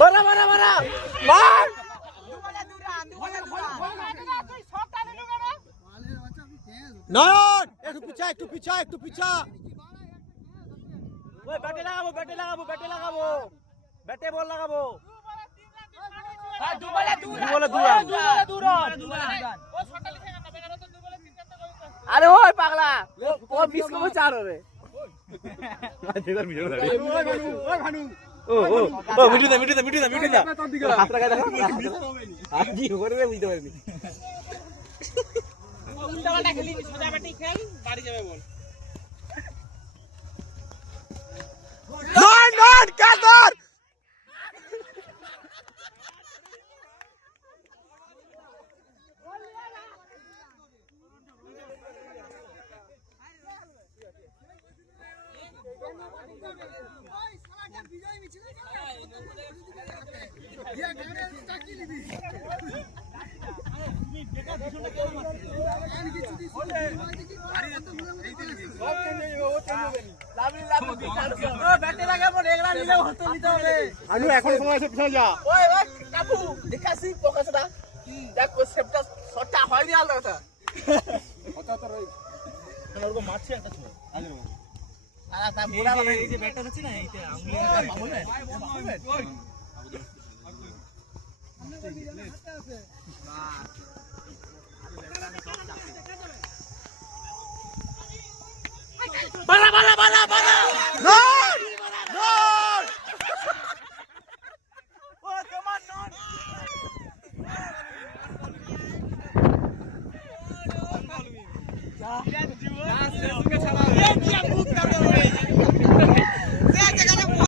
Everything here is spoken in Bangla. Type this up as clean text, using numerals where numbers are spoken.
বাড়া বাড়া বাড়া মার নয়ন একটু পিছা ওই ব্যাটে লাগাবো ব্যাটে বল লাগাবো আরে ওই পাগলা ও মিস করবে 4 হবে মিটু দা হাত লাগা দেখো হাত কি করে রে বুঝতে পারিনি উল্টাটা খেলি সোজা ব্যাটিং খেল বাড়ি যাবে বল নন কাদর এখন সময় আছে পিছনে যা ওই কাকু দেখাছি ফোকাসটা দেখ ও সেপটা শটটা হয়নি আলাদা কথা তো রই ওরকম মারছে একটা ছোট আগে আর তা বুড়া এই যে ব্যাটটা আছে না এইতে আঙ্গুলে বালা